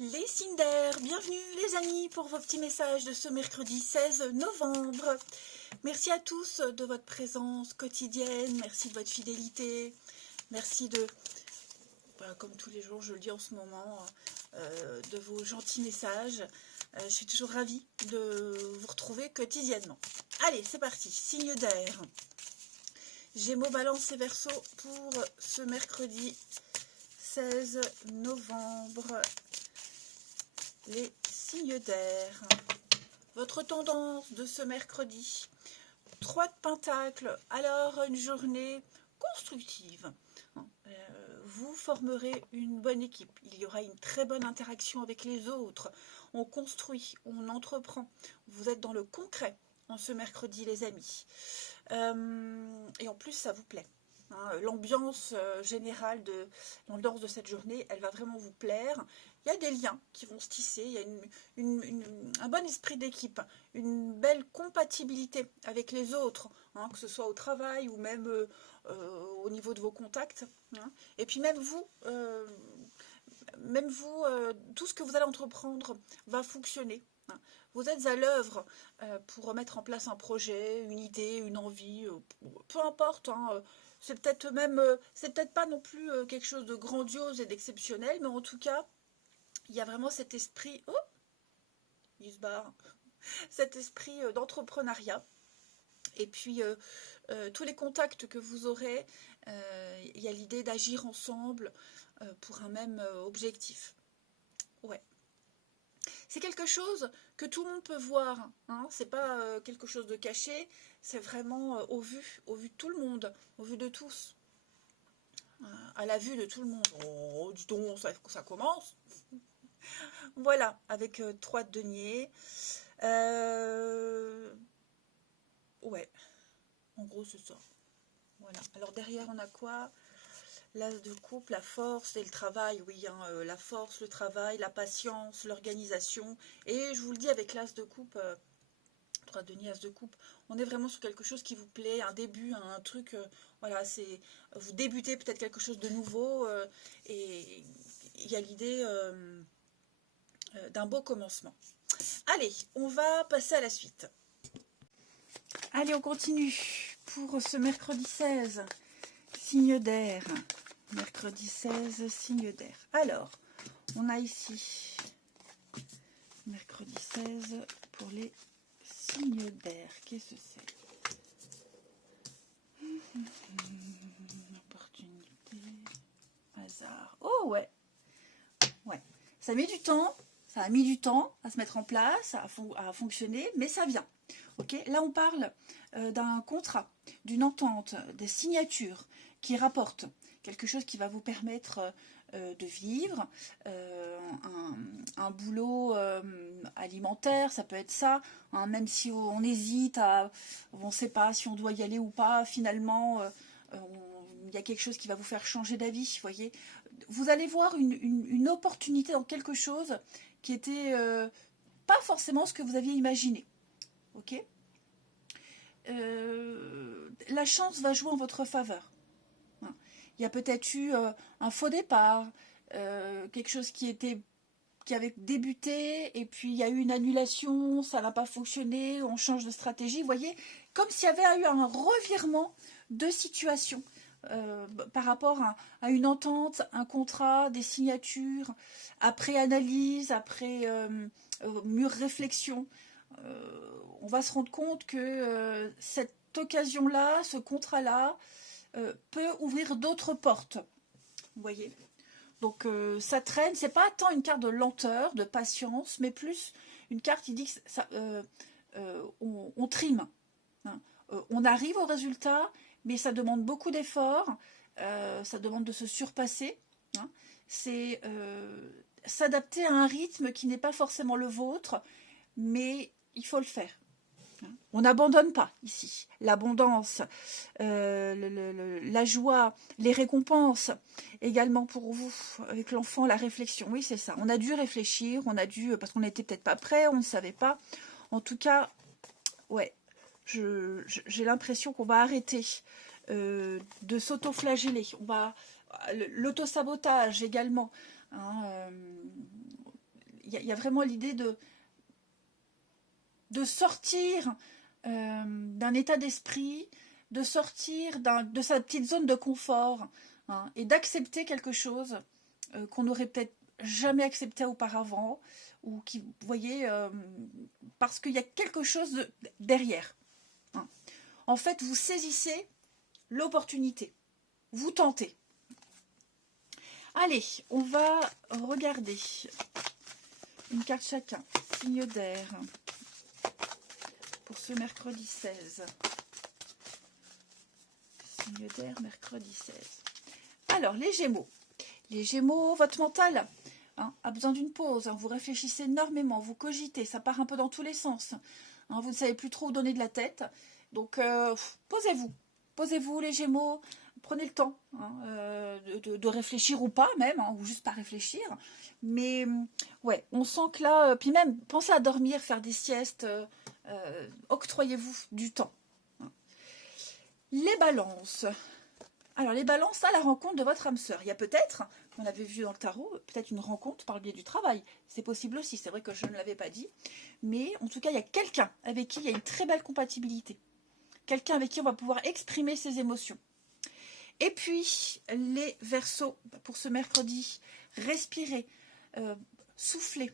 Les signes d'air, bienvenue les amis pour vos petits messages de ce mercredi 16 novembre. Merci à tous de votre présence quotidienne, merci de votre fidélité, merci de, comme tous les jours je le dis en ce moment, de vos gentils messages. Je suis toujours ravie de vous retrouver quotidiennement. Allez, c'est parti, signe d'air. Gémeaux, Balance et Verseau pour ce mercredi 16 novembre. Les signes d'air. Votre tendance de ce mercredi. 3 de Pentacles. Alors, une journée constructive. Vous formerez une bonne équipe. Il y aura une très bonne interaction avec les autres. On construit, on entreprend. Vous êtes dans le concret en ce mercredi, les amis. Et en plus, ça vous plaît. L'ambiance générale de cette journée, elle va vraiment vous plaire. Il y a des liens qui vont se tisser, il y a un bon esprit d'équipe, une belle compatibilité avec les autres, que ce soit au travail ou même au niveau de vos contacts. Et puis même vous, tout ce que vous allez entreprendre va fonctionner. Vous êtes à l'œuvre pour mettre en place un projet, une idée, une envie, peu importe. C'est peut-être pas non plus quelque chose de grandiose et d'exceptionnel, mais en tout cas, il y a vraiment cet esprit, il se barre, cet esprit d'entrepreneuriat. Et puis, tous les contacts que vous aurez, il y a l'idée d'agir ensemble pour un même objectif. Ouais. C'est quelque chose que tout le monde peut voir, c'est pas quelque chose de caché, c'est vraiment au vu de tout le monde, au vu de tous, à la vue de tout le monde. Oh, dis donc, ça commence. Voilà, avec 3 de denier. Ouais, en gros c'est ça. Voilà, alors derrière on a quoi? L'as de coupe, la force et le travail, oui, la force, le travail, la patience, l'organisation. Et je vous le dis, avec l'as de coupe, 3 de denier, as de coupe, on est vraiment sur quelque chose qui vous plaît, un début, un truc, voilà, c'est, vous débutez peut-être quelque chose de nouveau, et il y a l'idée d'un beau commencement. Allez, on va passer à la suite. Allez, on continue pour ce mercredi 16, signe d'air. Mercredi 16, signe d'air. Alors, on a ici mercredi 16 pour les signes d'air. Qu'est-ce que c'est? Opportunité, hasard. Oh ouais, ouais. Ça met du temps. Ça a mis du temps à se mettre en place, à fonctionner, mais ça vient. Ok, là, on parle d'un contrat, d'une entente, des signatures qui rapportent quelque chose qui va vous permettre de vivre, un boulot alimentaire, ça peut être ça, même si on hésite, on ne sait pas si on doit y aller ou pas, finalement, il y a quelque chose qui va vous faire changer d'avis, vous voyez. Vous allez voir une opportunité dans quelque chose qui était pas forcément ce que vous aviez imaginé. Ok, la chance va jouer en votre faveur. Il y a peut-être eu un faux départ, quelque chose qui avait débuté, et puis il y a eu une annulation, ça n'a pas fonctionné, on change de stratégie. Vous voyez, comme s'il y avait eu un revirement de situation par rapport à une entente, un contrat, des signatures, après analyse, après mûre réflexion. On va se rendre compte que cette occasion-là, ce contrat-là, peut ouvrir d'autres portes. Vous voyez, donc ça traîne, c'est pas tant une carte de lenteur, de patience, mais plus une carte qui dit que ça, on trime. On arrive au résultat, mais ça demande beaucoup d'efforts, ça demande de se surpasser. C'est s'adapter à un rythme qui n'est pas forcément le vôtre, mais il faut le faire. On n'abandonne pas ici. L'abondance, la joie, les récompenses, également pour vous, avec l'enfant, la réflexion. Oui, c'est ça. On a dû réfléchir, parce qu'on n'était peut-être pas prêt, on ne savait pas. En tout cas, ouais, j'ai l'impression qu'on va arrêter de s'auto-flageller. L'auto-sabotage également. y a vraiment l'idée de sortir d'un état d'esprit, de sortir de sa petite zone de confort, hein, et d'accepter quelque chose qu'on n'aurait peut-être jamais accepté auparavant, ou qui, vous voyez, parce qu'il y a quelque chose derrière. Hein. En fait, vous saisissez l'opportunité, vous tentez. Allez, on va regarder une carte chacun, signe d'air, pour ce mercredi 16. Signe d'air, mercredi 16. Alors, les Gémeaux. Les Gémeaux, votre mental a besoin d'une pause. Vous réfléchissez énormément, vous cogitez, ça part un peu dans tous les sens. Vous ne savez plus trop où donner de la tête. Donc, posez-vous. Posez-vous, les Gémeaux. Prenez le temps de réfléchir ou pas même, ou juste pas réfléchir. Mais, ouais, on sent que là... puis même, pensez à dormir, faire des siestes. Octroyez-vous du temps. Les balances. Alors, les balances, à la rencontre de votre âme sœur. Il y a peut-être, on avait vu dans le tarot, peut-être une rencontre par le biais du travail. C'est possible aussi, c'est vrai que je ne l'avais pas dit. Mais en tout cas, il y a quelqu'un avec qui il y a une très belle compatibilité. Quelqu'un avec qui on va pouvoir exprimer ses émotions. Et puis, les Verseaux, pour ce mercredi, respirez, soufflez,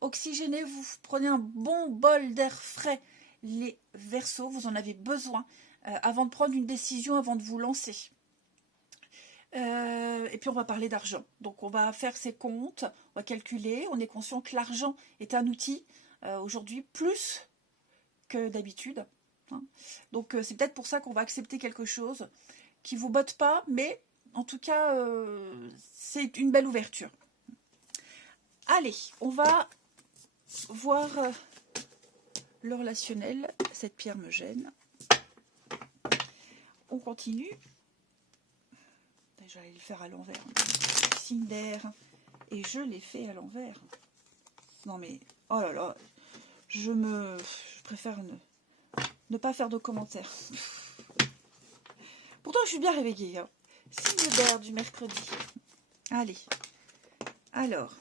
oxygénez-vous, prenez un bon bol d'air frais. Les Verseaux, vous en avez besoin avant de prendre une décision, avant de vous lancer. Et puis on va parler d'argent. Donc on va faire ses comptes, on va calculer. On est conscient que l'argent est un outil aujourd'hui plus que d'habitude. Donc c'est peut-être pour ça qu'on va accepter quelque chose qui ne vous botte pas, mais en tout cas c'est une belle ouverture. Allez, on va voir le relationnel. Cette pierre me gêne. On continue. J'allais le faire à l'envers. Signe d'air. Et je l'ai fait à l'envers. Non mais, oh là là. Je préfère ne pas faire de commentaires. Pourtant, je suis bien réveillée. Signe d'air du mercredi. Allez. Alors.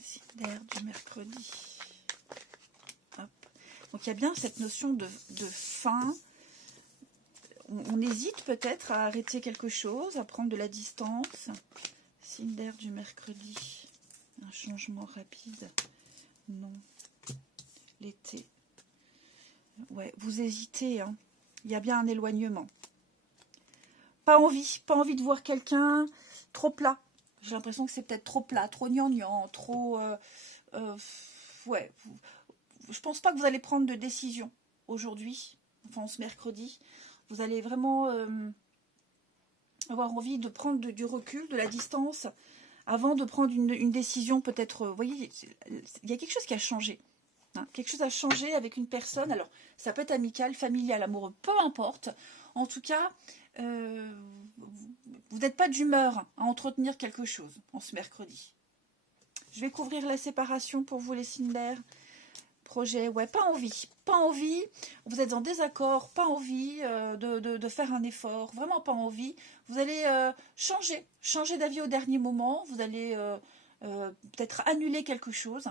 Signe d'air du mercredi. Hop. Donc, il y a bien cette notion de fin. On hésite peut-être à arrêter quelque chose, à prendre de la distance. Signe d'air du mercredi. Un changement rapide. Non. L'été. Ouais, vous hésitez. Il y a bien un éloignement. Pas envie de voir quelqu'un trop plat. J'ai l'impression que c'est peut-être trop plat, trop gnangnan, trop... ouais. Je pense pas que vous allez prendre de décision aujourd'hui, enfin ce mercredi. Vous allez vraiment avoir envie de prendre du recul, de la distance, avant de prendre une décision peut-être... Vous voyez, il y a quelque chose qui a changé. Quelque chose a changé avec une personne. Alors, ça peut être amical, familial, amoureux, peu importe. En tout cas, vous n'êtes pas d'humeur à entretenir quelque chose en ce mercredi. Je vais couvrir la séparation pour vous, les signes d'air. Projet, ouais, pas envie, vous êtes en désaccord, pas envie de faire un effort, vraiment pas envie. Vous allez changer d'avis au dernier moment, vous allez peut-être annuler quelque chose.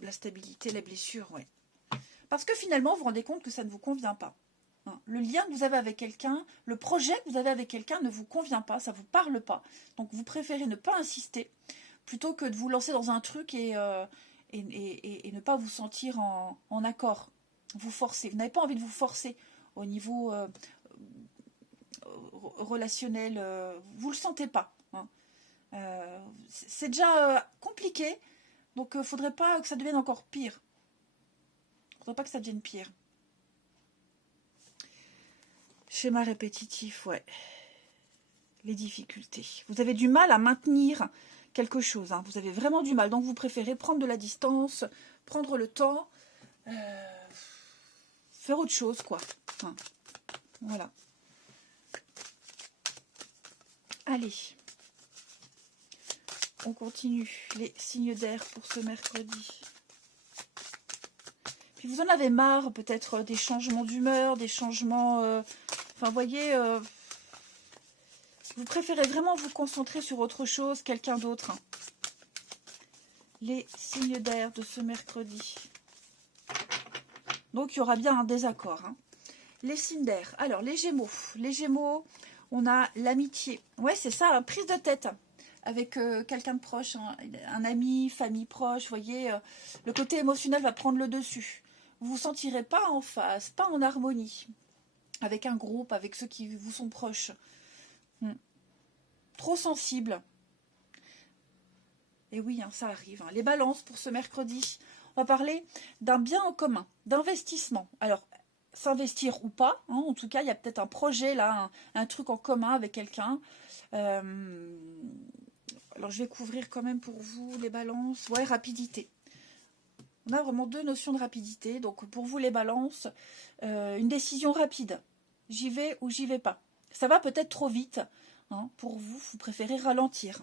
La stabilité, la blessure, ouais. Parce que finalement, vous vous rendez compte que ça ne vous convient pas. Le lien que vous avez avec quelqu'un, le projet que vous avez avec quelqu'un ne vous convient pas, ça ne vous parle pas. Donc vous préférez ne pas insister, plutôt que de vous lancer dans un truc et ne pas vous sentir en accord. Vous forcez. Vous n'avez pas envie de vous forcer au niveau relationnel. Vous ne le sentez pas. C'est déjà compliqué. Donc, il ne faudrait pas que ça devienne encore pire. Il ne faudrait pas que ça devienne pire. Schéma répétitif, ouais. Les difficultés. Vous avez du mal à maintenir quelque chose. Vous avez vraiment du mal. Donc, vous préférez prendre de la distance, prendre le temps, faire autre chose, quoi. Voilà. Allez. On continue les signes d'air pour ce mercredi. Puis vous en avez marre peut-être des changements d'humeur, des changements... enfin, vous voyez, Vous préférez vraiment vous concentrer sur autre chose, quelqu'un d'autre. Les signes d'air de ce mercredi. Donc, il y aura bien un désaccord. Hein. Les signes d'air. Alors, les Gémeaux. Les Gémeaux, on a l'amitié. Ouais, c'est ça, prise de tête avec quelqu'un de proche, hein, un ami, famille proche. Vous voyez, le côté émotionnel va prendre le dessus. Vous ne vous sentirez pas en phase, pas en harmonie avec un groupe, avec ceux qui vous sont proches. Trop sensible. Et oui, hein, ça arrive. Hein. Les balances pour ce mercredi. On va parler d'un bien en commun, d'investissement. Alors, s'investir ou pas, hein, en tout cas, il y a peut-être un projet là, un truc en commun avec quelqu'un. Alors, je vais couvrir quand même pour vous les balances. Ouais, rapidité. On a vraiment deux notions de rapidité. Donc, pour vous, les balances, une décision rapide. J'y vais ou j'y vais pas. Ça va peut-être trop vite. Hein, pour vous, vous préférez ralentir.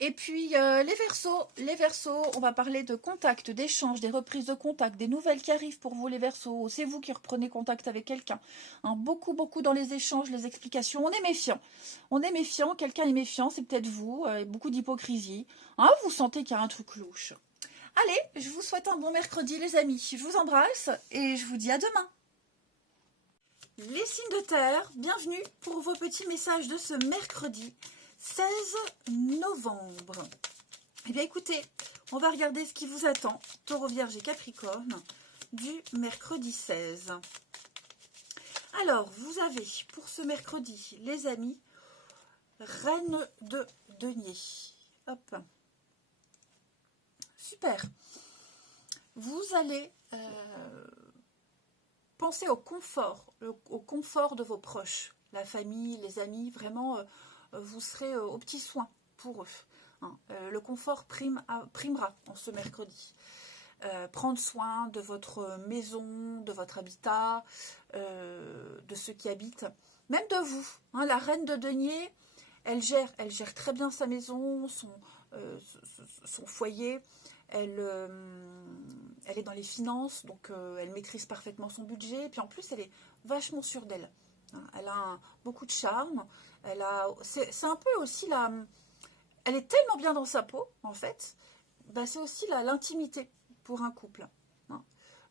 Et puis, les Verseaux, on va parler de contact, d'échange, des reprises de contact, des nouvelles qui arrivent pour vous, les Verseaux. C'est vous qui reprenez contact avec quelqu'un. Hein, beaucoup dans les échanges, les explications. On est méfiant. On est méfiant, quelqu'un est méfiant, c'est peut-être vous. Beaucoup d'hypocrisie. Hein, vous sentez qu'il y a un truc louche. Allez, je vous souhaite un bon mercredi, les amis. Je vous embrasse et je vous dis à demain. Les signes de terre, bienvenue pour vos petits messages de ce mercredi 16 novembre. Eh bien écoutez, on va regarder ce qui vous attend, Taureau, Vierge et Capricorne, du mercredi 16. Alors, vous avez pour ce mercredi, les amis, Reine de denier. Hop. Super. Vous allez penser au confort de vos proches, la famille, les amis, vraiment, vous serez aux petits soins pour eux. Hein. Le confort primera en ce mercredi. Prendre soin de votre maison, de votre habitat, de ceux qui habitent, même de vous. Hein. La reine de denier, elle gère très bien sa maison, son foyer. Elle est dans les finances, donc elle maîtrise parfaitement son budget. Et puis en plus, elle est vachement sûre d'elle. Elle a beaucoup de charme. C'est un peu aussi elle est tellement bien dans sa peau, en fait. Ben, c'est aussi l'intimité pour un couple. Hein.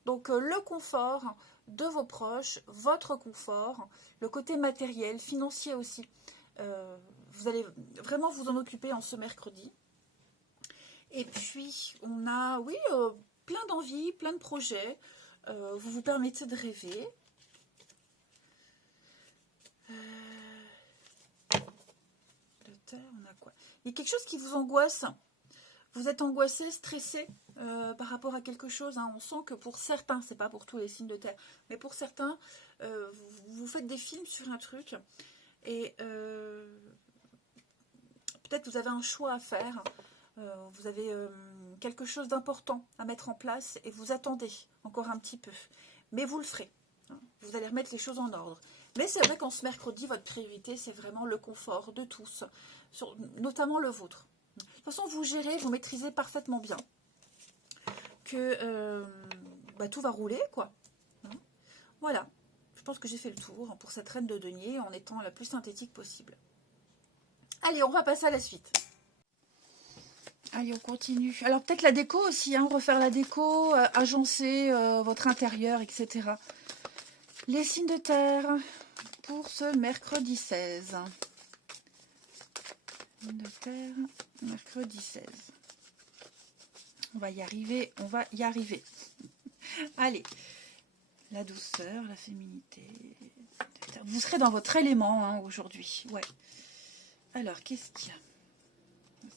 Donc le confort de vos proches, votre confort, le côté matériel, financier aussi. Vous allez vraiment vous en occuper en ce mercredi. Et puis, on a, oui, plein d'envies, plein de projets. Vous vous permettez de rêver. De terre, on a quoi? Il y a quelque chose qui vous angoisse. Vous êtes angoissé, stressé par rapport à quelque chose. Hein. On sent que pour certains, c'est pas pour tous les signes de terre, mais pour certains, vous faites des films sur un truc. Et peut-être vous avez un choix à faire. Vous avez quelque chose d'important à mettre en place et vous attendez encore un petit peu. Mais vous le ferez. Hein. Vous allez remettre les choses en ordre. Mais c'est vrai qu'en ce mercredi, votre priorité, c'est vraiment le confort de tous, notamment le vôtre. De toute façon, vous gérez, vous maîtrisez parfaitement bien que tout va rouler, quoi. Hein. Voilà. Je pense que j'ai fait le tour pour cette reine de denier en étant la plus synthétique possible. Allez, on va passer à la suite. Allez, on continue. Alors, peut-être la déco aussi, hein, refaire la déco, agencer votre intérieur, etc. Les signes de terre pour ce mercredi 16. Signes de terre, mercredi 16. On va y arriver, on va y arriver. Allez, la douceur, la féminité. Vous serez dans votre élément hein, aujourd'hui. Ouais. Alors, qu'est-ce qu'il y a?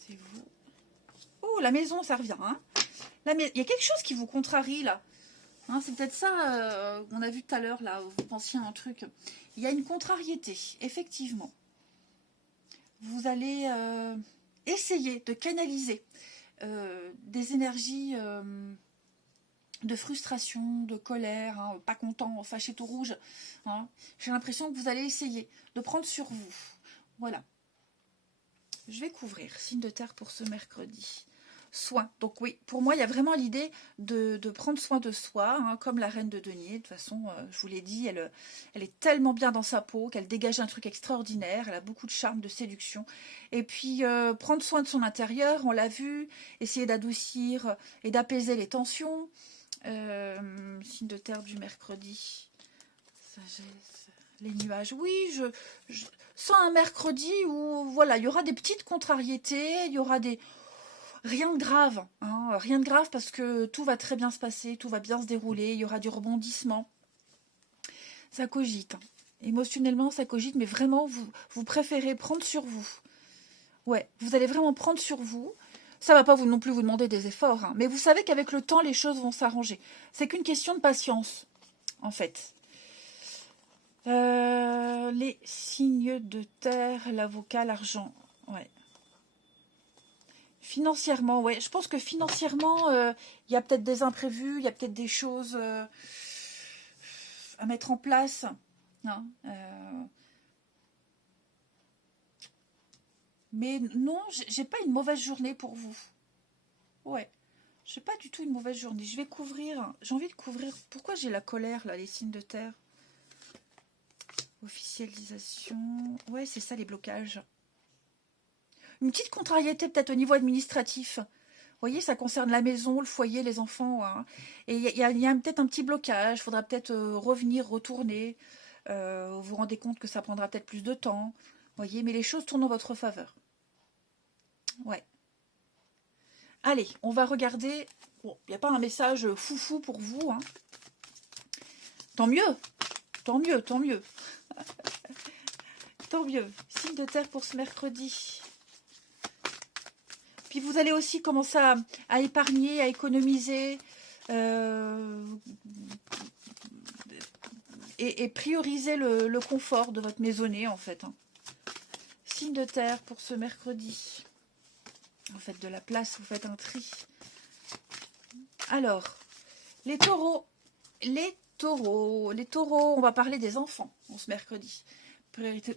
C'est vous. Oh, la maison, ça revient. Hein. Il y a quelque chose qui vous contrarie, là. Hein, c'est peut-être ça qu'on a vu tout à l'heure, là, où vous pensiez à un truc. Il y a une contrariété, effectivement. Vous allez essayer de canaliser des énergies de frustration, de colère, hein, pas content, fâché tout rouge. Hein. J'ai l'impression que vous allez essayer de prendre sur vous. Voilà. Je vais couvrir signe de terre pour ce mercredi. soin. Donc oui, pour moi, il y a vraiment l'idée de prendre soin de soi, hein, comme la reine de denier. De toute façon, je vous l'ai dit, elle est tellement bien dans sa peau qu'elle dégage un truc extraordinaire. Elle a beaucoup de charme, de séduction. Et puis, prendre soin de son intérieur, on l'a vu, essayer d'adoucir et d'apaiser les tensions. Signe de terre du mercredi. Sagesse. Les nuages. Oui, je sens un mercredi où, voilà, il y aura des petites contrariétés, il y aura des... Rien de grave, hein, rien de grave parce que tout va très bien se passer, tout va bien se dérouler, il y aura du rebondissement. Ça cogite, hein. Émotionnellement, ça cogite, mais vraiment, vous préférez prendre sur vous. Ouais, vous allez vraiment prendre sur vous. Ça va pas vous non plus vous demander des efforts, hein, mais vous savez qu'avec le temps, les choses vont s'arranger. C'est qu'une question de patience, en fait. Les signes de terre, l'avocat, l'argent. Ouais. Financièrement, ouais. Je pense que financièrement, il y a peut-être des imprévus, il y a peut-être des choses à mettre en place. Hein, mais non, j'ai pas une mauvaise journée pour vous. Ouais. J'ai pas du tout une mauvaise journée. Je vais couvrir. J'ai envie de couvrir. Pourquoi j'ai la colère, là, les signes de terre? Officialisation. Ouais, c'est ça, les blocages. Une petite contrariété peut-être au niveau administratif. Vous voyez, ça concerne la maison, le foyer, les enfants. Hein. Et il y a peut-être un petit blocage. Il faudra peut-être revenir, retourner. Vous vous rendez compte que ça prendra peut-être plus de temps. Vous voyez, mais les choses tournent en votre faveur. Ouais. Allez, on va regarder. Bon, il n'y a pas un message foufou pour vous. Hein. Tant mieux. Tant mieux, tant mieux. Tant mieux. Signe de terre pour ce mercredi. Puis vous allez aussi commencer à épargner, à économiser et prioriser le confort de votre maisonnée en fait. Hein. Signe de terre pour ce mercredi. Vous faites de la place, vous faites un tri. Alors, les taureaux. Les taureaux, on va parler des enfants ce mercredi.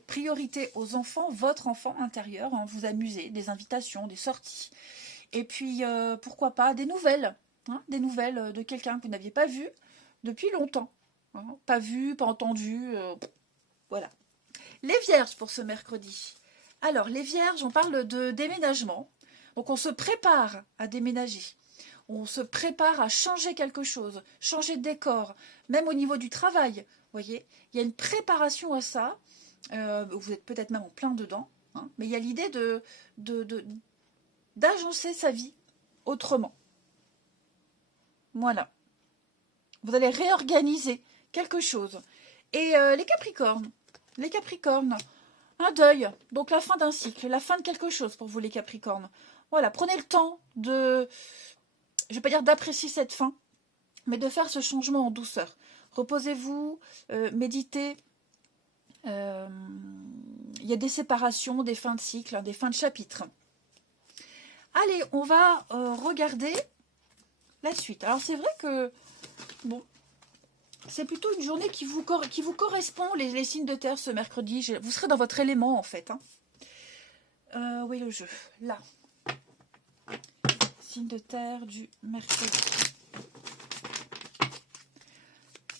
Priorité aux enfants, votre enfant intérieur, hein, vous amusez, des invitations, des sorties. Et puis, pourquoi pas, des nouvelles. Hein, des nouvelles de quelqu'un que vous n'aviez pas vu depuis longtemps. Hein, pas vu, pas entendu. Voilà. Les vierges pour ce mercredi. Alors, les vierges, on parle de déménagement. Donc, on se prépare à déménager. On se prépare à changer quelque chose, changer de décor, même au niveau du travail. Vous voyez, il y a une préparation à ça. Vous êtes peut-être même en plein dedans. Hein, mais il y a l'idée d'agencer sa vie autrement. Voilà. Vous allez réorganiser quelque chose. Et les Capricornes, un deuil, donc la fin d'un cycle, la fin de quelque chose pour vous les Capricornes. Voilà, prenez le temps de, je ne vais pas dire d'apprécier cette fin, mais de faire ce changement en douceur. Reposez-vous, méditez. Il y a des séparations, des fins de cycle, hein, des fins de chapitre. Allez, on va regarder la suite. Alors c'est vrai que bon, c'est plutôt une journée qui vous correspond, les signes de terre ce mercredi. Vous serez dans votre élément en fait. Hein. Où est le jeu? Là. Signe de terre du mercredi.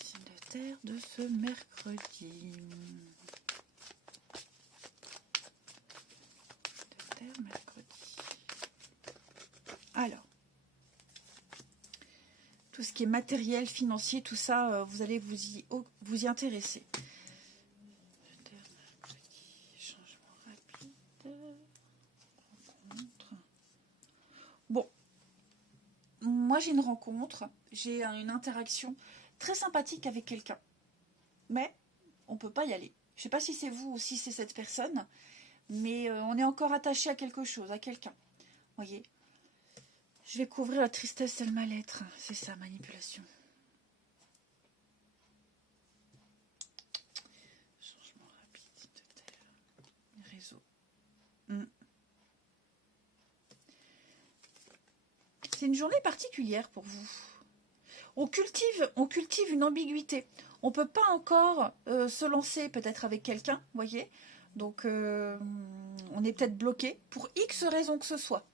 Signe de terre de ce mercredi. De terre mercredi. Alors. Tout ce qui est matériel, financier, tout ça, vous allez vous y intéresser. Changement rapide. Rencontre. Bon. Moi, j'ai une rencontre. J'ai une interaction très sympathique avec quelqu'un. Mais on ne peut pas y aller. Je ne sais pas si c'est vous ou si c'est cette personne. Mais on est encore attaché à quelque chose, à quelqu'un. Vous voyez ? Je vais couvrir la tristesse et le mal-être. C'est ça, manipulation. Changement rapide de terre. Réseau. C'est une journée particulière pour vous. On cultive une ambiguïté. On ne peut pas encore se lancer peut-être avec quelqu'un, vous voyez. Donc, on est peut-être bloqué pour X raisons que ce soit.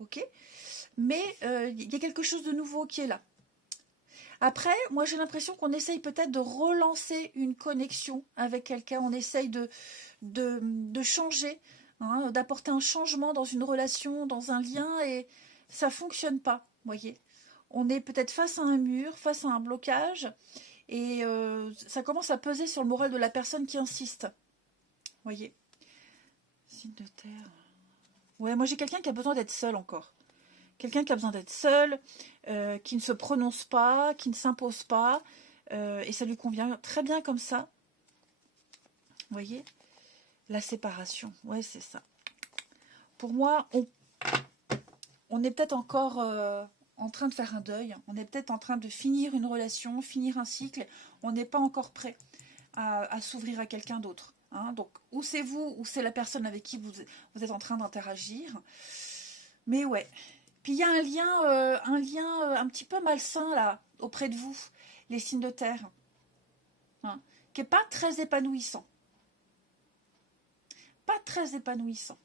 Ok ? mais il y a quelque chose de nouveau qui est là. Après, moi j'ai l'impression qu'on essaye peut-être de relancer une connexion avec quelqu'un, on essaye de changer, hein, d'apporter un changement dans une relation, dans un lien, et ça ne fonctionne pas, voyez. On est peut-être face à un mur, face à un blocage, et ça commence à peser sur le moral de la personne qui insiste, voyez. Signe de terre. Ouais, moi j'ai quelqu'un qui a besoin d'être seul encore. Quelqu'un qui a besoin d'être seul, qui ne se prononce pas, qui ne s'impose pas, et ça lui convient très bien comme ça. Vous voyez? La séparation, ouais, c'est ça. Pour moi, on est peut-être encore en train de faire un deuil, on est peut-être en train de finir une relation, finir un cycle, on n'est pas encore prêt à s'ouvrir à quelqu'un d'autre. Hein. Donc, ou c'est vous, ou c'est la personne avec qui vous êtes en train d'interagir. Mais ouais. Puis il y a un lien un petit peu malsain là, auprès de vous, les signes de terre, hein, qui n'est pas très épanouissant. Pas très épanouissant.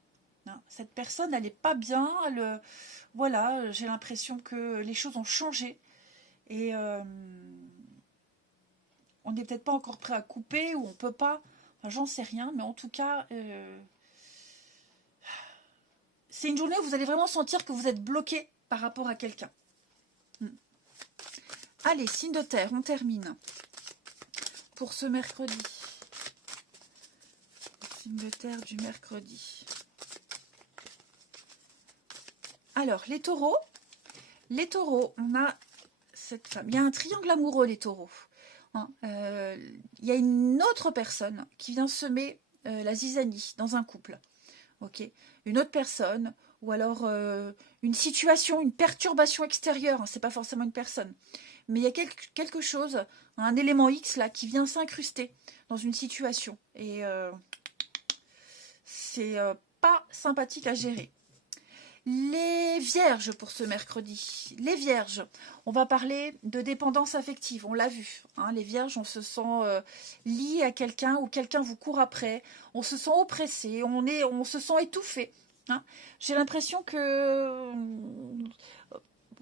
Hein. Cette personne, elle n'est pas bien, voilà, j'ai l'impression que les choses ont changé. Et on n'est peut-être pas encore prêt à couper, ou on ne peut pas, enfin, j'en sais rien, mais en tout cas... c'est une journée où vous allez vraiment sentir que vous êtes bloqué par rapport à quelqu'un. Allez, signe de terre, on termine. Pour ce mercredi. Signe de terre du mercredi. Alors, les taureaux, on a cette femme. Il y a un triangle amoureux, les taureaux. Hein, il y a une autre personne qui vient semer la zizanie dans un couple. Ok, une autre personne, ou alors une situation, une perturbation extérieure, hein, c'est pas forcément une personne, mais il y a quelque chose, un élément X là, qui vient s'incruster dans une situation, et c'est pas sympathique à gérer. Les vierges pour ce mercredi. Les vierges, on va parler de dépendance affective, on l'a vu. Hein, les vierges, on se sent lié à quelqu'un, ou quelqu'un vous court après, on se sent oppressé, on se sent étouffé. Hein. J'ai l'impression que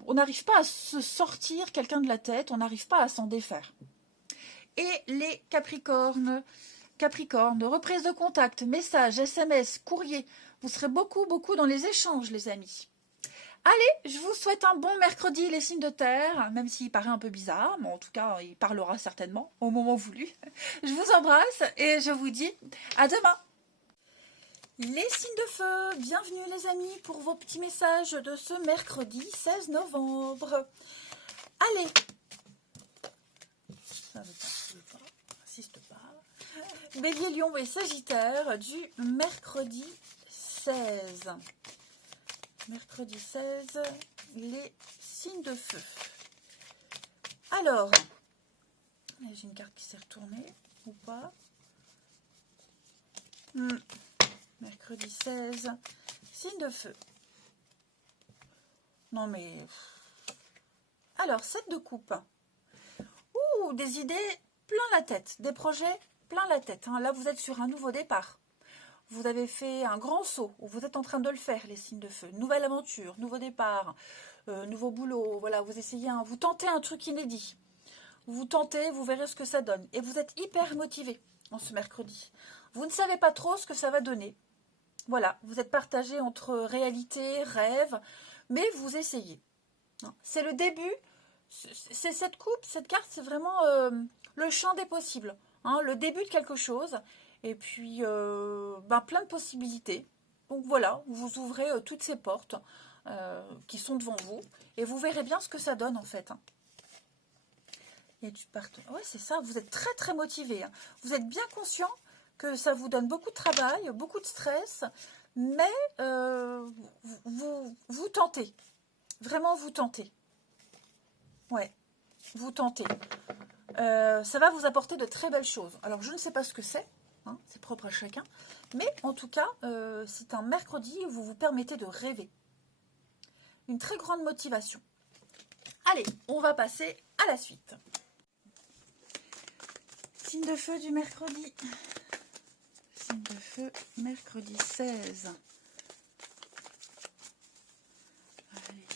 on n'arrive pas à se sortir quelqu'un de la tête, on n'arrive pas à s'en défaire. Et les capricornes, reprise de contact, messages, SMS, courrier. Vous serez beaucoup dans les échanges, les amis. Allez, je vous souhaite un bon mercredi, les signes de terre, même s'il paraît un peu bizarre, mais en tout cas, il parlera certainement au moment voulu. Je vous embrasse et je vous dis à demain. Les signes de feu, bienvenue les amis pour vos petits messages de ce mercredi 16 novembre. Allez, ça ne pas, insiste pas. Bélier, Lion et Sagittaire du mercredi 16. Mercredi 16, les signes de feu. Alors, j'ai une carte qui s'est retournée, ou pas. Mercredi 16, signe de feu. Non mais... Alors, 7 de coupe. Ouh, des idées plein la tête, des projets plein la tête. Hein. Là, vous êtes sur un nouveau départ. Vous avez fait un grand saut, ou vous êtes en train de le faire, les signes de feu. Nouvelle aventure, nouveau départ, nouveau boulot. Voilà, vous essayez, vous tentez un truc inédit. Vous tentez, vous verrez ce que ça donne. Et vous êtes hyper motivé en ce mercredi. Vous ne savez pas trop ce que ça va donner. Voilà, vous êtes partagé entre réalité, rêve, mais vous essayez. C'est le début. C'est cette coupe, cette carte, c'est vraiment le champ des possibles. Hein, le début de quelque chose. Et puis, plein de possibilités. Donc voilà, vous ouvrez toutes ces portes qui sont devant vous. Et vous verrez bien ce que ça donne en fait. Hein. Il y a du partenaire. Ouais, c'est ça, vous êtes très motivé. Hein. Vous êtes bien conscient que ça vous donne beaucoup de travail, beaucoup de stress. Mais vous tentez. Vraiment, vous tentez. Ouais, vous tentez. Ça va vous apporter de très belles choses. Alors, je ne sais pas ce que c'est. Hein, c'est propre à chacun. Mais en tout cas, c'est un mercredi où vous vous permettez de rêver. Une très grande motivation. Allez, on va passer à la suite. Signe de feu du mercredi. Signe de feu, mercredi 16. Allez.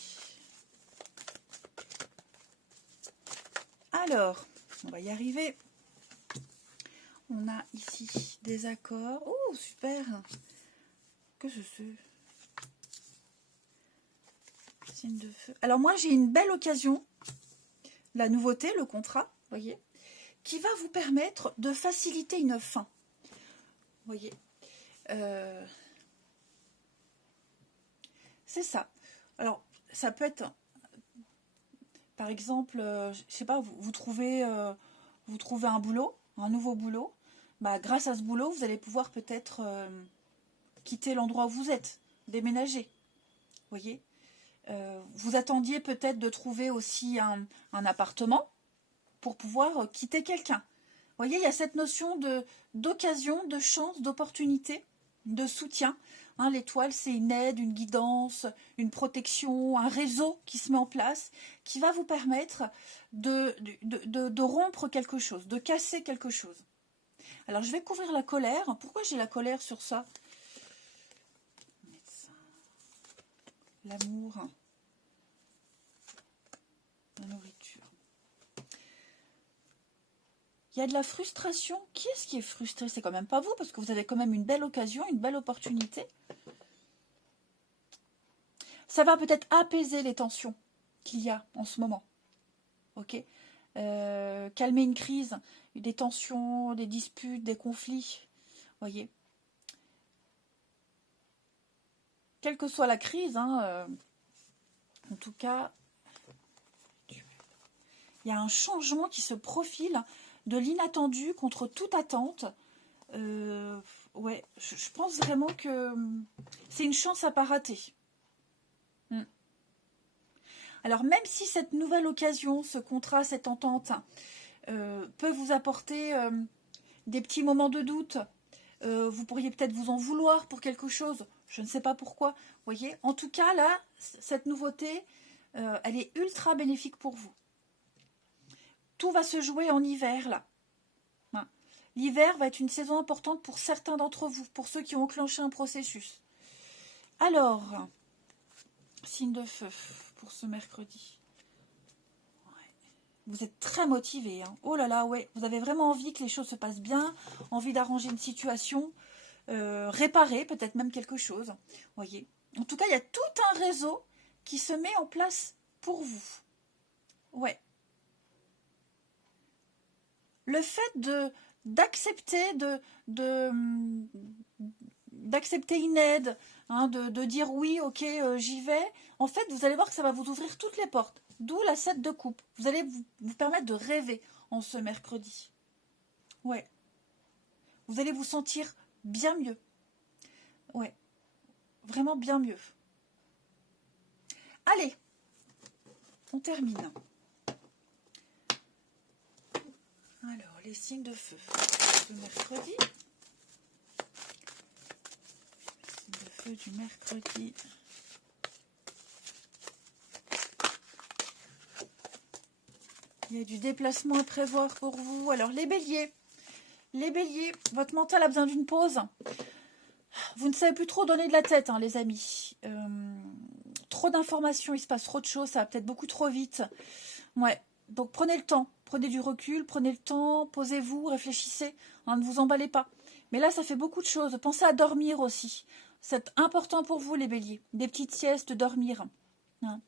Alors, on va y arriver. On a ici des accords. Oh, super. Que je sais. Signe de feu. Alors moi, j'ai une belle occasion. La nouveauté, le contrat, voyez, qui va vous permettre de faciliter une fin. Voyez. C'est ça. Alors, ça peut être, par exemple, je sais pas, vous trouvez un boulot, un nouveau boulot. Bah, grâce à ce boulot, vous allez pouvoir peut-être quitter l'endroit où vous êtes, déménager. Voyez. Vous attendiez peut-être de trouver aussi un appartement pour pouvoir quitter quelqu'un. Vous voyez, il y a cette notion d'occasion, de chance, d'opportunité, de soutien. Hein, l'étoile, c'est une aide, une guidance, une protection, un réseau qui se met en place, qui va vous permettre de rompre quelque chose, de casser quelque chose. Alors, je vais couvrir la colère. Pourquoi j'ai la colère sur ça? L'amour, la nourriture. Il y a de la frustration. Qui est-ce qui est frustré? C'est quand même pas vous, parce que vous avez quand même une belle occasion, une belle opportunité. Ça va peut-être apaiser les tensions qu'il y a en ce moment. Ok, calmer une crise, des tensions, des disputes, des conflits. Voyez. Quelle que soit la crise, hein, en tout cas, il y a un changement qui se profile de l'inattendu contre toute attente. Ouais, je pense vraiment que c'est une chance à pas rater. Alors même si cette nouvelle occasion, ce contrat, cette entente peut vous apporter des petits moments de doute, vous pourriez peut-être vous en vouloir pour quelque chose, je ne sais pas pourquoi, voyez. En tout cas là, cette nouveauté, elle est ultra bénéfique pour vous. Tout va se jouer en hiver là. Hein. L'hiver va être une saison importante pour certains d'entre vous, pour ceux qui ont enclenché un processus. Alors, signe de feu pour ce mercredi. Ouais. Vous êtes très motivé. Hein. Oh là là, ouais. Vous avez vraiment envie que les choses se passent bien, envie d'arranger une situation, réparer peut-être même quelque chose. Voyez. En tout cas, il y a tout un réseau qui se met en place pour vous. Ouais. Le fait d'accepter d'accepter une aide, hein, de dire oui, ok, j'y vais, en fait, vous allez voir que ça va vous ouvrir toutes les portes. D'où la 7 de coupe. Vous allez vous permettre de rêver en ce mercredi. Ouais. Vous allez vous sentir bien mieux. Ouais. Vraiment bien mieux. Allez, on termine. Alors, les signes de feu. Le mercredi. Les signes de feu du mercredi. Il y a du déplacement à prévoir pour vous. Alors, les béliers, votre mental a besoin d'une pause. Vous ne savez plus trop donner de la tête, hein, les amis. Trop d'informations, il se passe trop de choses, ça va peut-être beaucoup trop vite. Ouais, donc prenez le temps, prenez du recul, prenez le temps, posez-vous, réfléchissez, hein, ne vous emballez pas. Mais là, ça fait beaucoup de choses. Pensez à dormir aussi. C'est important pour vous, les béliers. Des petites siestes, dormir. Hein.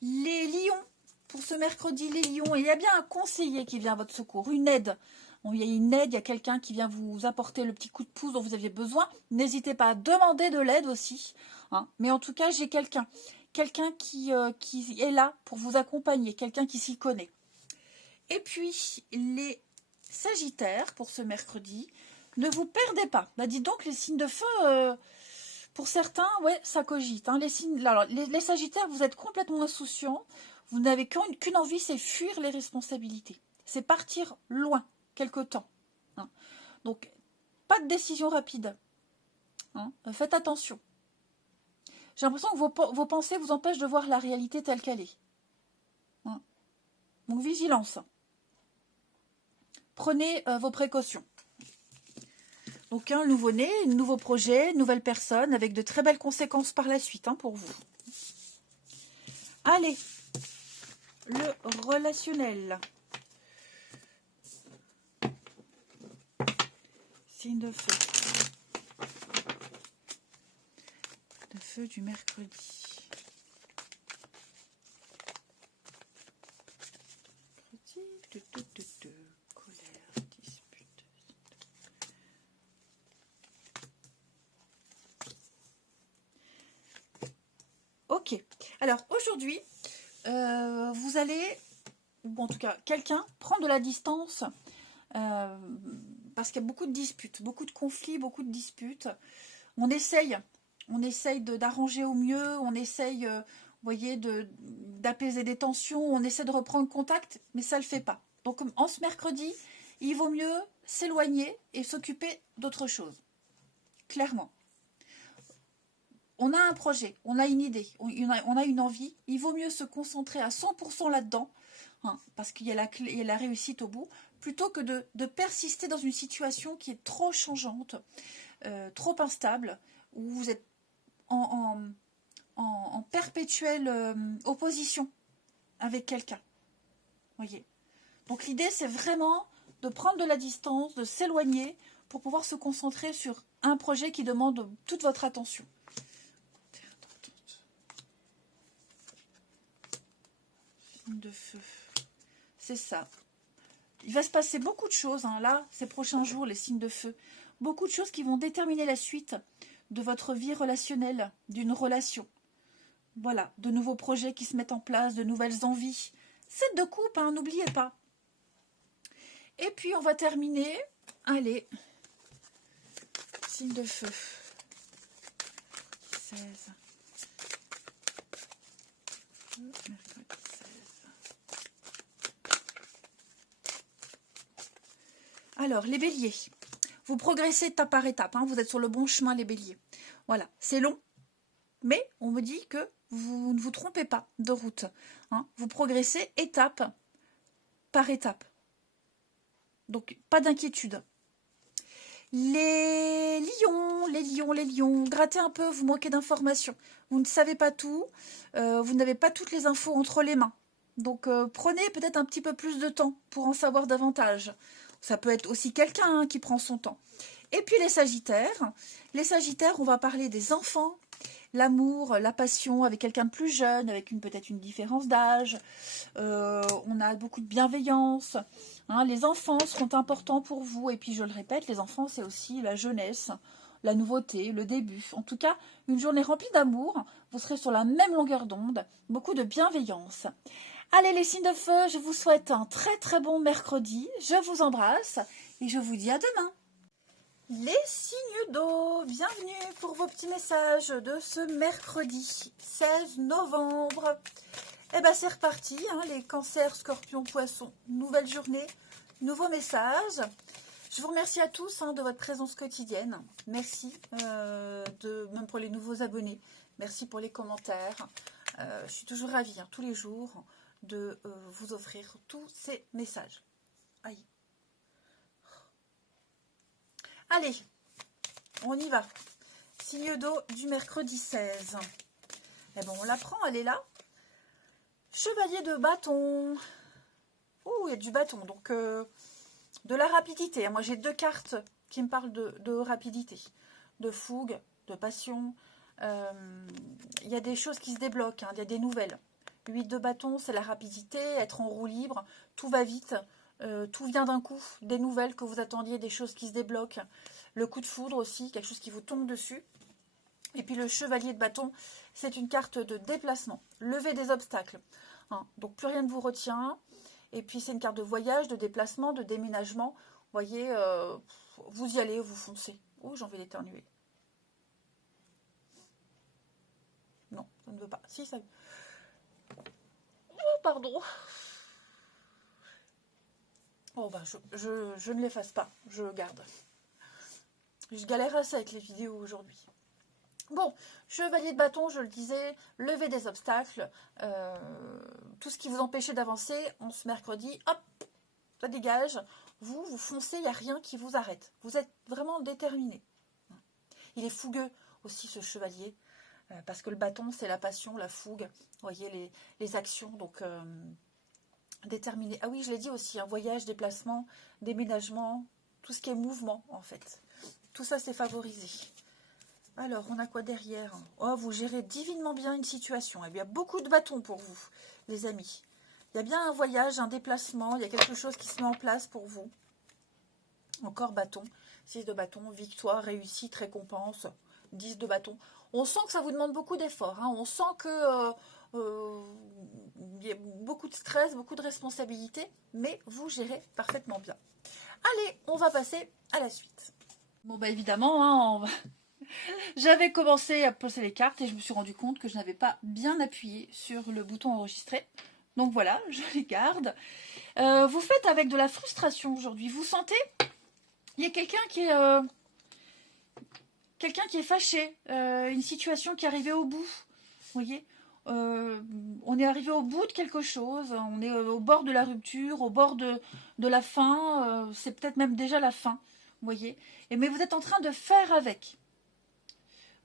Les lions, pour ce mercredi, les lions, il y a bien un conseiller qui vient à votre secours, une aide. Bon, il y a une aide, il y a quelqu'un qui vient vous apporter le petit coup de pouce dont vous aviez besoin. N'hésitez pas à demander de l'aide aussi. Hein. Mais en tout cas, j'ai quelqu'un qui est là pour vous accompagner, quelqu'un qui s'y connaît. Et puis, les sagittaires, pour ce mercredi, ne vous perdez pas. Bah, dites donc, les signes de feu, pour certains, ouais, ça cogite. Hein. Les sagittaires, vous êtes complètement insouciants. Vous n'avez qu'une envie, c'est fuir les responsabilités. C'est partir loin, quelque temps. Hein. Donc, pas de décision rapide. Hein. Faites attention. J'ai l'impression que vos pensées vous empêchent de voir la réalité telle qu'elle est. Hein. Donc, vigilance. Prenez vos précautions. Donc, un nouveau-né, un nouveau projet, une nouvelle personne, avec de très belles conséquences par la suite, hein, pour vous. Allez, le relationnel. signe de feu. De feu du mercredi. Colère, dispute. Ok. Alors aujourd'hui, vous allez, ou en tout cas quelqu'un, prendre de la distance parce qu'il y a beaucoup de disputes, beaucoup de conflits, beaucoup de disputes. On essaye d'arranger au mieux, on essaye, vous voyez, d'apaiser des tensions, on essaie de reprendre contact, mais ça ne le fait pas. Donc en ce mercredi, il vaut mieux s'éloigner et s'occuper d'autre chose. Clairement. On a un projet, on a une idée, on a une envie, il vaut mieux se concentrer à 100% là-dedans, hein, parce qu'il y a la réussite au bout, plutôt que de persister dans une situation qui est trop changeante, trop instable, où vous êtes en perpétuelle opposition avec quelqu'un. Voyez. Donc l'idée, c'est vraiment de prendre de la distance, de s'éloigner pour pouvoir se concentrer sur un projet qui demande toute votre attention. Signe de feu. C'est ça. Il va se passer beaucoup de choses, hein, là, ces prochains jours, les signes de feu. Beaucoup de choses qui vont déterminer la suite de votre vie relationnelle, d'une relation. Voilà, de nouveaux projets qui se mettent en place, de nouvelles envies. 7 de coupe, hein, n'oubliez pas. Et puis, on va terminer. Allez. Signe de feu. 16. Mercredi 16. Alors, les béliers. Vous progressez étape par étape. Hein, vous êtes sur le bon chemin, les béliers. Voilà, c'est long. Mais on me dit que vous ne vous trompez pas de route. Hein, vous progressez étape par étape. Donc, pas d'inquiétude. Les lions, grattez un peu, vous manquez d'informations. Vous ne savez pas tout, vous n'avez pas toutes les infos entre les mains. Donc, prenez peut-être un petit peu plus de temps pour en savoir davantage. Ça peut être aussi quelqu'un hein, qui prend son temps. Et puis les sagittaires, on va parler des enfants, l'amour, la passion avec quelqu'un de plus jeune, avec peut-être une différence d'âge. On a beaucoup de bienveillance. Hein, les enfants seront importants pour vous. Et puis je le répète, les enfants c'est aussi la jeunesse, la nouveauté, le début. En tout cas, une journée remplie d'amour. Vous serez sur la même longueur d'onde. Beaucoup de bienveillance. Allez les signes de feu, je vous souhaite un très très bon mercredi. Je vous embrasse et je vous dis à demain. Les signes d'eau, bienvenue pour vos petits messages de ce mercredi 16 novembre. Et bien c'est reparti, hein, les cancers, scorpions, poissons, nouvelle journée, nouveau message. Je vous remercie à tous hein, de votre présence quotidienne. Merci, même pour les nouveaux abonnés. Merci pour les commentaires. Je suis toujours ravie, hein, tous les jours, de vous offrir tous ces messages. Aïe. Allez, on y va. Signe d'eau du mercredi 16. Eh bon, on la prend, elle est là. Chevalier de bâton. Oh, il y a du bâton, donc de la rapidité. Moi, j'ai 2 cartes qui me parlent de rapidité, de fougue, de passion. Il y a des choses qui se débloquent, hein, il y a des nouvelles. 8 de bâton, c'est la rapidité, être en roue libre, tout va vite. Tout vient d'un coup, des nouvelles que vous attendiez, des choses qui se débloquent. Le coup de foudre aussi, quelque chose qui vous tombe dessus. Et puis le chevalier de bâton, c'est une carte de déplacement, lever des obstacles. Hein, donc plus rien ne vous retient. Et puis c'est une carte de voyage, de déplacement, de déménagement. Vous voyez, vous y allez, vous foncez. Oh, j'ai envie d'éternuer. Non, ça ne veut pas. Si, ça... Oh, pardon. Oh bah je ne l'efface pas, je garde. Je galère assez avec les vidéos aujourd'hui. Bon, chevalier de bâton, je le disais, lever des obstacles, tout ce qui vous empêchait d'avancer, on ce mercredi, hop, ça dégage, vous foncez, il n'y a rien qui vous arrête. Vous êtes vraiment déterminé. Il est fougueux aussi ce chevalier, parce que le bâton c'est la passion, la fougue, vous voyez les actions, donc... déterminé. Ah oui, je l'ai dit aussi, un voyage, déplacement, déménagement, tout ce qui est mouvement en fait. Tout ça, c'est favorisé. Alors, on a quoi derrière? Oh, vous gérez divinement bien une situation. Il y a beaucoup de bâtons pour vous, les amis. Il y a bien un voyage, un déplacement. Il y a quelque chose qui se met en place pour vous. Encore bâton. 6 de bâton, victoire, réussite, récompense. 10 de bâton. On sent que ça vous demande beaucoup d'efforts. Hein. On sent que il y a beaucoup de stress, beaucoup de responsabilités. Mais vous gérez parfaitement bien. Allez, on va passer à la suite. Bon, bah évidemment, hein, j'avais commencé à poser les cartes et je me suis rendu compte que je n'avais pas bien appuyé sur le bouton enregistrer. Donc voilà, je les garde. Vous faites avec de la frustration aujourd'hui. Vous sentez, il y a quelqu'un qui est fâché, une situation qui est arrivée au bout. Vous voyez, on est arrivé au bout de quelque chose, on est au bord de la rupture, au bord de la fin, c'est peut-être même déjà la fin, vous voyez. Mais vous êtes en train de faire avec.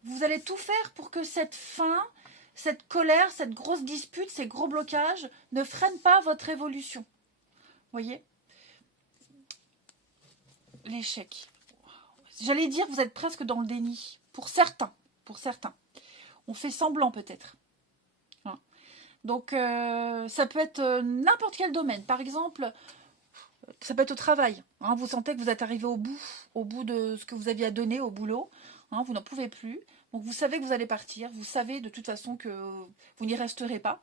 Vous allez tout faire pour que cette fin, cette colère, cette grosse dispute, ces gros blocages ne freinent pas votre évolution. Vous voyez? L'échec. J'allais dire, vous êtes presque dans le déni. Pour certains. On fait semblant peut-être. Donc, ça peut être n'importe quel domaine. Par exemple, ça peut être au travail. Hein, vous sentez que vous êtes arrivé au bout de ce que vous aviez à donner au boulot. Hein, vous n'en pouvez plus. Donc, vous savez que vous allez partir. Vous savez de toute façon que vous n'y resterez pas.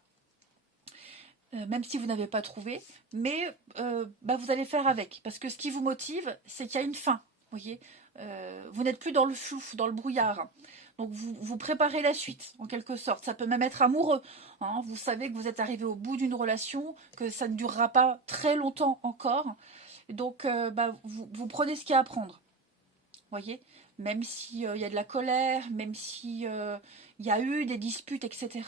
Même si vous n'avez pas trouvé. Mais vous allez faire avec. Parce que ce qui vous motive, c'est qu'il y a une fin. Vous voyez, vous n'êtes plus dans le flou, dans le brouillard. Donc, vous préparez la suite, en quelque sorte. Ça peut même être amoureux. Hein. Vous savez que vous êtes arrivé au bout d'une relation, que ça ne durera pas très longtemps encore. Donc, vous prenez ce qu'il y a à prendre. Vous voyez, même s'il y a de la colère, même s'il y a eu des disputes, etc.,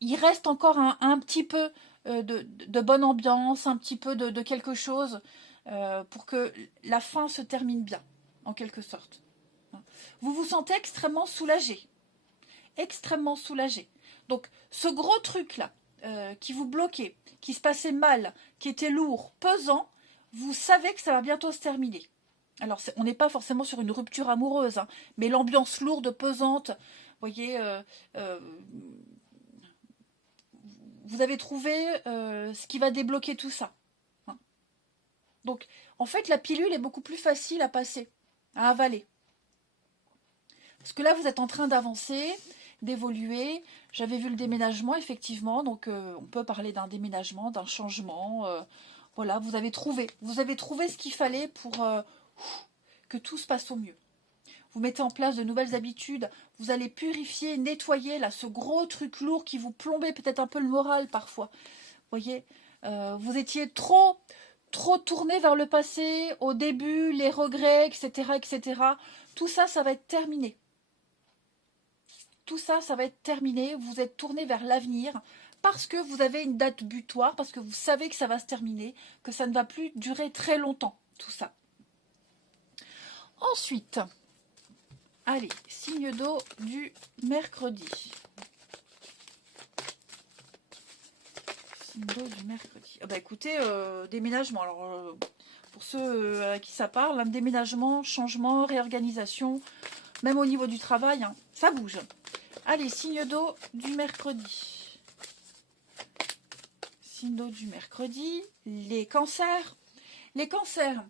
il reste encore un petit peu de bonne ambiance, un petit peu de quelque chose pour que la fin se termine bien, en quelque sorte. Vous vous sentez extrêmement soulagé. Extrêmement soulagé. Donc, ce gros truc-là, qui vous bloquait, qui se passait mal, qui était lourd, pesant, vous savez que ça va bientôt se terminer. Alors, on n'est pas forcément sur une rupture amoureuse, hein, mais l'ambiance lourde, pesante, vous voyez, vous avez trouvé ce qui va débloquer tout ça. Hein. Donc, en fait, la pilule est beaucoup plus facile à passer, à avaler. Parce que là, vous êtes en train d'avancer, d'évoluer. J'avais vu le déménagement, effectivement. Donc, on peut parler d'un déménagement, d'un changement. Voilà, vous avez trouvé ce qu'il fallait pour que tout se passe au mieux. Vous mettez en place de nouvelles habitudes. Vous allez purifier, nettoyer là, ce gros truc lourd qui vous plombait peut-être un peu le moral parfois. Vous voyez, vous étiez trop tourné vers le passé, au début, les regrets, etc., etc. Tout ça, ça va être terminé. Tout ça, ça va être terminé. Vous êtes tourné vers l'avenir parce que vous avez une date butoir, parce que vous savez que ça va se terminer, que ça ne va plus durer très longtemps, tout ça. Ensuite, allez, signe d'eau du mercredi. Signe d'eau du mercredi. Ah bah écoutez, déménagement. Alors, pour ceux à qui ça parle, un déménagement, changement, réorganisation, même au niveau du travail, hein, ça bouge. Allez, signe d'eau du mercredi. Signe d'eau du mercredi. Les cancers. Les cancers,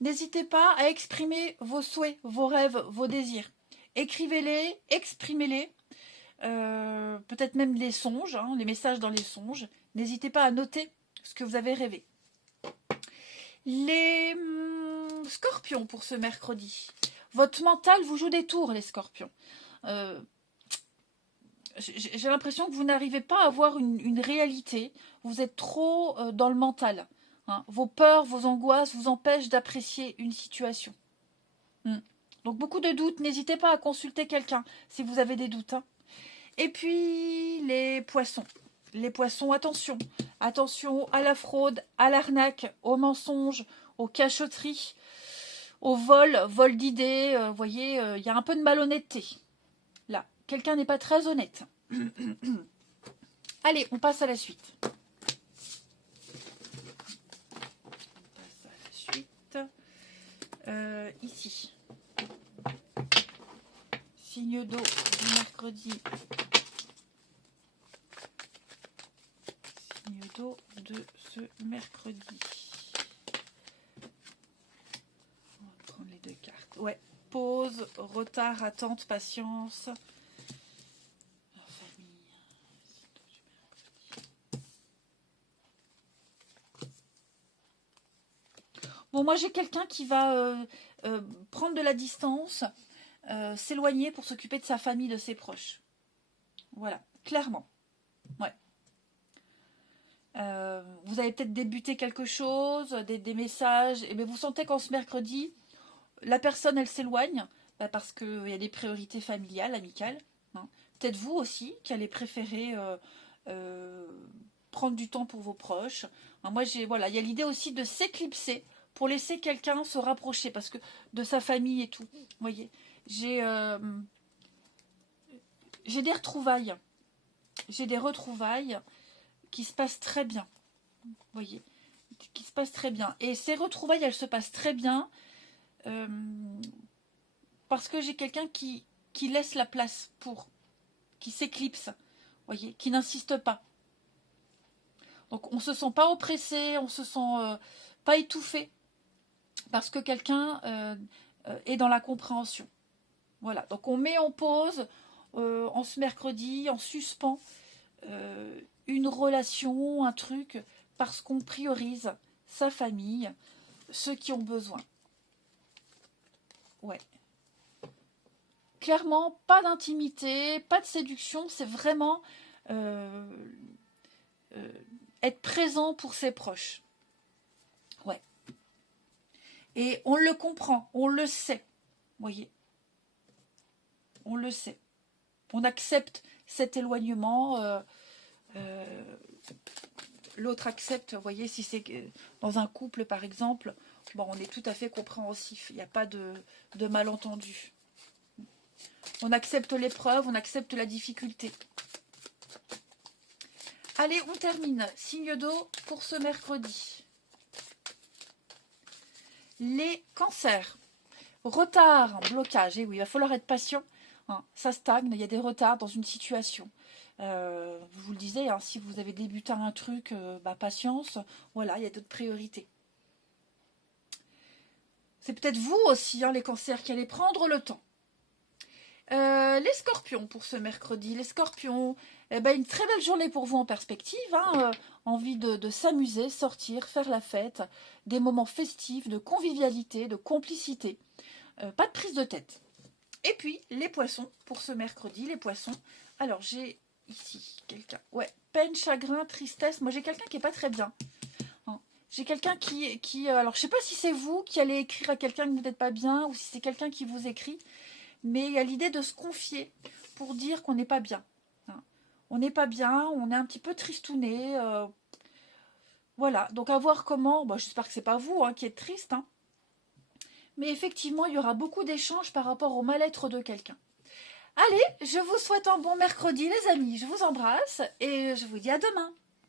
n'hésitez pas à exprimer vos souhaits, vos rêves, vos désirs. Écrivez-les, exprimez-les. Peut-être même les songes, hein, les messages dans les songes. N'hésitez pas à noter ce que vous avez rêvé. Les scorpions pour ce mercredi. Votre mental vous joue des tours, les scorpions. J'ai l'impression que vous n'arrivez pas à avoir une réalité. Vous êtes trop dans le mental. Hein. Vos peurs, vos angoisses vous empêchent d'apprécier une situation. Donc beaucoup de doutes. N'hésitez pas à consulter quelqu'un si vous avez des doutes. Hein. Et puis les poissons. Les poissons, attention. Attention à la fraude, à l'arnaque, aux mensonges, aux cachotteries, au vol d'idées. Vous voyez, il y a un peu de malhonnêteté. Là, quelqu'un n'est pas très honnête. Allez, on passe à la suite. Ici. Signe d'eau du mercredi. Signe d'eau de ce mercredi. On va prendre les deux cartes. Ouais. Pause, retard, attente, patience. La famille. Bon, moi j'ai quelqu'un qui va prendre de la distance, s'éloigner pour s'occuper de sa famille, de ses proches. Voilà, clairement. Ouais. Vous avez peut-être débuté quelque chose, des messages, et bien vous sentez qu'en ce mercredi, la personne elle s'éloigne parce qu'il y a des priorités familiales, amicales. Hein. Peut-être vous aussi qui allez préférer prendre du temps pour vos proches. Hein, moi voilà, il y a l'idée aussi de s'éclipser pour laisser quelqu'un se rapprocher parce que de sa famille et tout. Vous voyez, j'ai des retrouvailles. J'ai des retrouvailles qui se passent très bien. Vous voyez, qui se passent très bien. Et ces retrouvailles, elles se passent très bien parce que j'ai quelqu'un qui laisse la place pour, qui s'éclipse, voyez, qui n'insiste pas. Donc on ne se sent pas oppressé, on ne se sent pas étouffé parce que quelqu'un est dans la compréhension. Voilà, donc on met en pause en ce mercredi, en suspens, une relation, un truc, parce qu'on priorise sa famille, ceux qui ont besoin. Ouais. Clairement, pas d'intimité, pas de séduction, c'est vraiment être présent pour ses proches. Ouais. Et on le comprend, on le sait, voyez. On le sait. On accepte cet éloignement. L'autre accepte, vous voyez, si c'est dans un couple par exemple, bon, on est tout à fait compréhensif. Il n'y a pas de malentendu. On accepte l'épreuve, on accepte la difficulté. Allez, on termine. Signe d'eau pour ce mercredi. Les cancers. Retard, blocage. Et oui, il va falloir être patient. Hein, ça stagne, il y a des retards dans une situation. Je vous le disais, hein, si vous avez débuté un truc, patience. Voilà, il y a d'autres priorités. C'est peut-être vous aussi, hein, les cancers, qui allez prendre le temps. Les scorpions pour ce mercredi. Les scorpions, une très belle journée pour vous en perspective. Hein, envie de s'amuser, sortir, faire la fête. Des moments festifs, de convivialité, de complicité. Pas de prise de tête. Et puis, les poissons pour ce mercredi. Les poissons. Alors, j'ai ici quelqu'un. Ouais, peine, chagrin, tristesse. Moi, j'ai quelqu'un qui n'est pas très bien. Hein. J'ai quelqu'un qui alors, je ne sais pas si c'est vous qui allez écrire à quelqu'un que vous n'êtes pas bien ou si c'est quelqu'un qui vous écrit. Mais il y a l'idée de se confier pour dire qu'on n'est pas bien. Hein. On n'est pas bien, on est un petit peu tristouné. Voilà, donc à voir comment... Bon, j'espère que ce n'est pas vous qui êtes triste. Hein. Mais effectivement, il y aura beaucoup d'échanges par rapport au mal-être de quelqu'un. Allez, je vous souhaite un bon mercredi les amis. Je vous embrasse et je vous dis à demain.